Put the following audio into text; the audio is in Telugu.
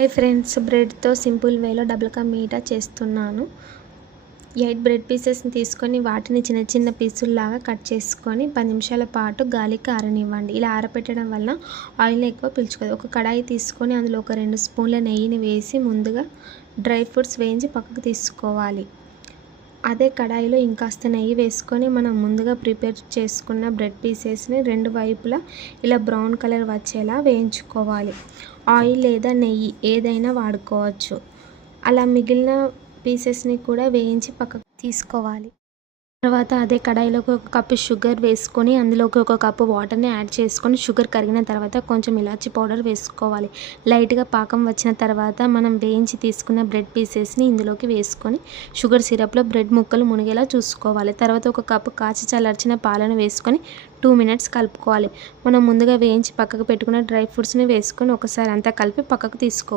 హాయ్ ఫ్రెండ్స్, బ్రెడ్తో సింపుల్ వేలో డబుల్ కా మీఠా చేస్తున్నాను. 8 బ్రెడ్ పీసెస్ని తీసుకొని వాటిని చిన్న చిన్న పీసుల్లాగా కట్ చేసుకొని 10 నిమిషాల పాటు గాలికి ఆరనివ్వండి. ఇలా ఆరబెట్టడం వల్ల ఆయిల్ ఎక్కువ పీల్చుకోదు. ఒక కడాయి తీసుకొని అందులో ఒక 2 స్పూన్ల నెయ్యిని వేసి ముందుగా డ్రై ఫ్రూట్స్ వేయించి పక్కకు తీసుకోవాలి. అదే కడాయిలో ఇంకాస్త నెయ్యి వేసుకొని మనం ముందుగా ప్రిపేర్ చేసుకున్న బ్రెడ్ పీసెస్ని 2 వైపులా ఇలా బ్రౌన్ కలర్ వచ్చేలా వేయించుకోవాలి. ఆయిల్ లేదా నెయ్యి ఏదైనా వాడుకోవచ్చు. అలా మిగిలిన పీసెస్ని కూడా వేయించి పక్కకు తీసుకోవాలి. తర్వాత అదే కడాయిలోకి ఒక కప్పు షుగర్ వేసుకొని అందులోకి ఒక కప్పు వాటర్ని యాడ్ చేసుకొని షుగర్ కరిగిన తర్వాత కొంచెం ఇలాచీ పౌడర్ వేసుకోవాలి. లైట్గా పాకం వచ్చిన తర్వాత మనం వేయించి తీసుకున్న బ్రెడ్ పీసెస్ని ఇందులోకి వేసుకొని షుగర్ సిరప్లో బ్రెడ్ ముక్కలు మునిగేలా చూసుకోవాలి. తర్వాత ఒక కప్పు కాచి చల్లార్చిన పాలను వేసుకొని 2 మినిట్స్ కలుపుకోవాలి. మనం ముందుగా వేయించి పక్కకు పెట్టుకున్న డ్రై ఫ్రూట్స్ని వేసుకొని ఒకసారి అంతా కలిపి పక్కకు తీసుకోవాలి.